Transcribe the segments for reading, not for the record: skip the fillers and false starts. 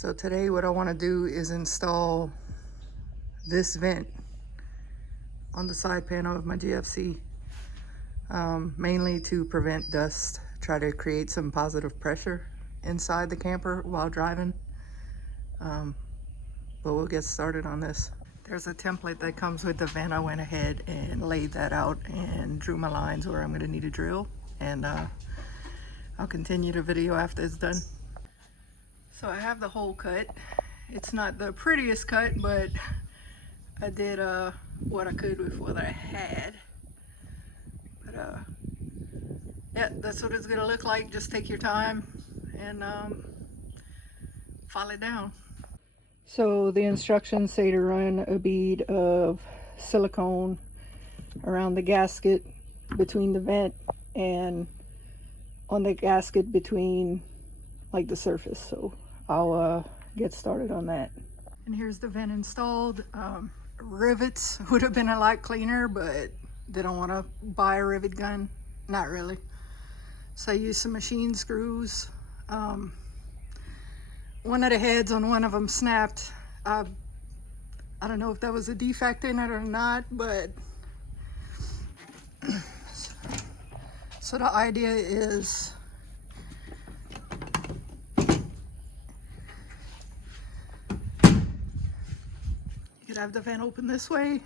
So today what I want to do is install this vent on the side panel of my GFC, mainly to prevent dust, try to create some positive pressure inside the camper while driving. But we'll get started on this. There's a template that comes with the vent. I went ahead and laid that out and drew my lines where I'm going to need a drill, and I'll continue the video after it's done. So I have the hole cut. It's not the prettiest cut, but I did what I could with what I had. But yeah, that's what it's gonna look like. Just take your time and file it down. So the instructions say to run a bead of silicone around the gasket between the vent and on the gasket between like the surface. So I'll get started on that. And here's the vent installed. Rivets would have been a lot cleaner, but they don't want to buy a rivet gun. Not really. So I used some machine screws. One of the heads on one of them snapped. I don't know if that was a defect in it or not, but so the idea is you could have the vent open this way,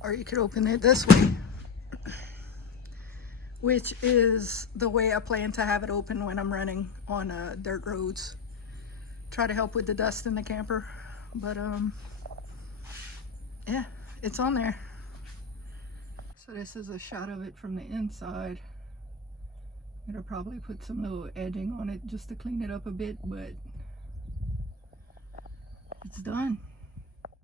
or you could open it this way, which is the way I plan to have it open when I'm running on dirt roads. Try to help with the dust in the camper, but yeah, it's on there. So this is a shot of it from the inside. I'm gonna probably put some little edging on it just to clean it up a bit, but it's done.